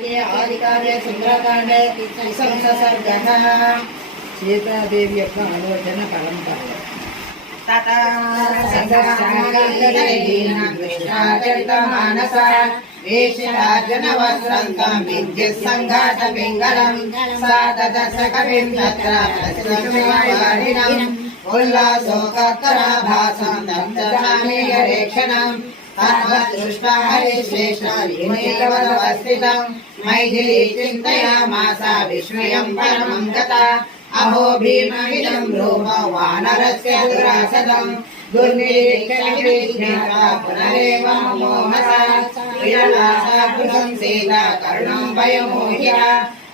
काव्ये आदिकाव्ये सुन्दरकाण्डे संसर्गः సీతాదేవి యొక్క ఆలోచన పరంపర వేషరాజనవస్త్రం విద్యుత్ సంఘాత పింగళం సాదశ కవిం తత్ర ప్రస్తుతం ఉల్లాసోకత్తరాభాసం దత్తజామీయరేక్షణం దృష్ట్వా హరిశ్రేష్ణ విమేలవదవస్థితం మైథిలీ చింతయామాస విస్మయం పరమం గత. అహో భీమమిదం రూప వానరస్య దురాసదం. దుర్నిరీక్షణా పునరేవ మోహస విరలాసాభృతం సీత కరుణం భయమోహ్య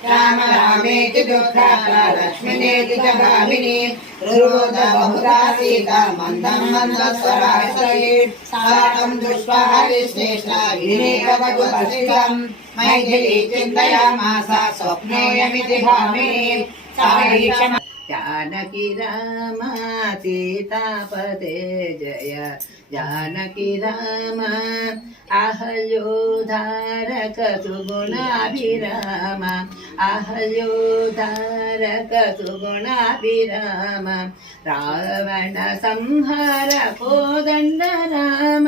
రామ రామేతి దుఃఖాత లక్ష్మీనేతి చ భామిని రురోద బహుదా సీత మందం మందస్వరాశ్రయే సాతం దృష్ట్వా హరిశ్రేష్ట వినేకవదుపస్థితం మైథిలీ చింతయామాస స్వప్నేయమితి భామిని సారీక్షమ జానకి రామ సీతాపదే జయ జానకి రామ అహయోధారక సుగుణాభిరామ అహయోధారక సుగుణాభిరామ రావణ సంహార కోదండ రామ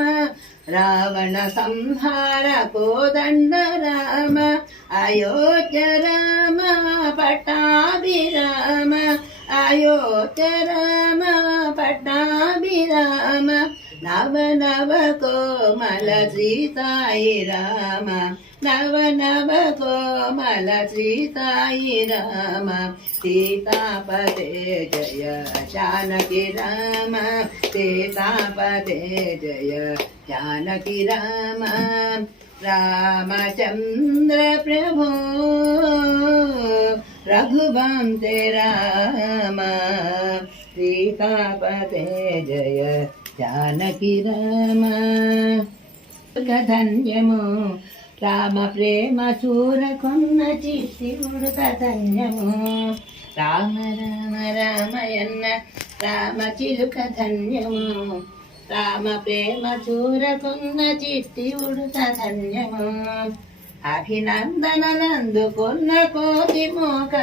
రావణ సంహార కోదండ రామ అయోధ్య రామ పట్టాభిరామ అయోధ్య రామ పట్టాభిరామ నవ నవ కోమల సీతాయి రామ నవ నవ కోమల సీతాయి రామ సీతాపదే జయ జానకి రామ సీతాపదే జయ జానకి రామ రామచంద్ర ప్రభు రఘువంతే రామ సీతాపదే జయ జానకి రామ ధన్యము రామ ప్రేమ చూరకున్న చిశివుడు ధన్యము రామ రామ రామయన్న రామ చిలుక ధన్యము రామ ప్రేమ చూరకున్న చిట్టి ఉడుత ధన్యము అభినందనలందుకున్న కోటి మోక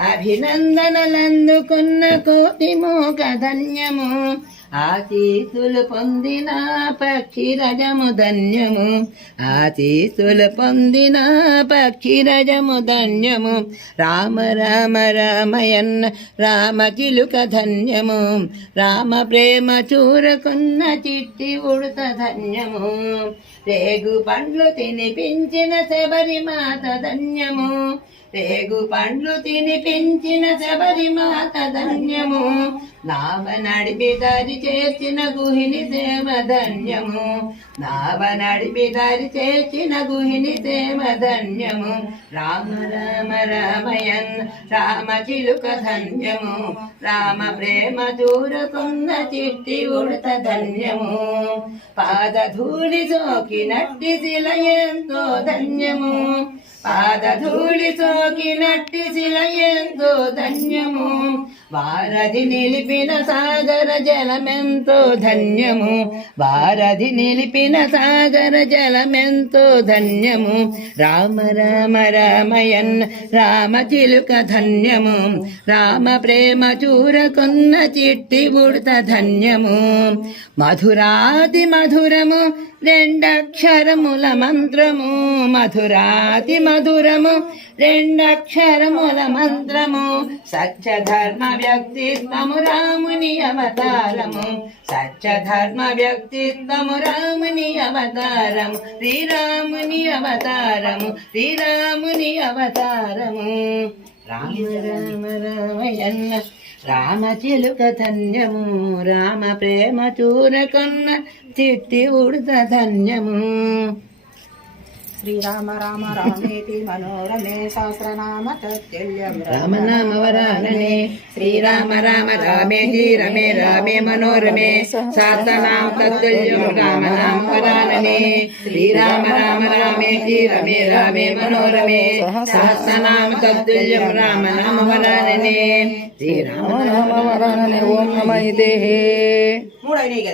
అభినందనలందుకున్న కోటి మోక ఆశీసులు పొందిన పక్షిరజము ధన్యము. ఆశీసులు పొందిన పక్షిరజము ధన్యము. రామ రామ రామయన్న రామ చిలుక ధన్యము. రామ ప్రేమ చూరకున్న చిట్టి ఉడత ధన్యము. రేగు పండ్లు తినిపించిన శబరిమాత ధన్యము. రేగు పండ్లు తినిపించిన శబరిమాత ధన్యము. నావ నడిపి దారి చేసిన గుహిని దేవ ధన్యము నావ నడిపి దారి చేసిన గుహిని దేవ ధన్యము రామ రామ రామయన్ రామ చిలుక ధన్యము రామ ప్రేమ దూరకున్న చిట్టి ఉడత ధన్యము పాదధూళి సోకినట్టి శిల ఎంతో ధన్యము పాదధూళి సోకినట్టి శిల ఎంతో ధన్యము వారధి నిలిపిన సాగర జలమెంతో ధన్యము. వారధి నిలిపిన సాగర జలమెంతో ధన్యము. రామ రామ రామయన్ రామ చిలుక ధన్యము. రామ ప్రేమ చూరకున్న చిట్టి బుడత ధన్యము. మధురాతి మధురము రెండక్షరముల మంత్రము మధురాతి మధురము. రెండక్షరముల మంత్రము సత్య ధర్మ వ్యక్తిత్వము రాముని అవతారము. సత్య ధర్మ వ్యక్తిత్వము రాముని అవతారము. శ్రీరాముని అవతారము శ్రీరాముని అవతారము. రామ రామ రామయన్న. రామ చిలుక ధన్యము రామ ప్రేమ చూరకన్న చిట్టి ఉడత ధన్యము. श्रीराम राम रामेति मनोरमे सहस्रनाम तत्ल्यं राम नाम वरानने। श्रीराम राम रामे हि रमे रामे मनोरमे। सहस्रनाम तत्ल्यं राम नाम वरानने। श्रीराम राम रामे हि रमे रामे मनोरमे। सहस्रनाम तत्ल्यं राम नाम वरानने। श्रीराम राम वरानने। ओम नमः देहे ಮೂಡೈನಿಗೆ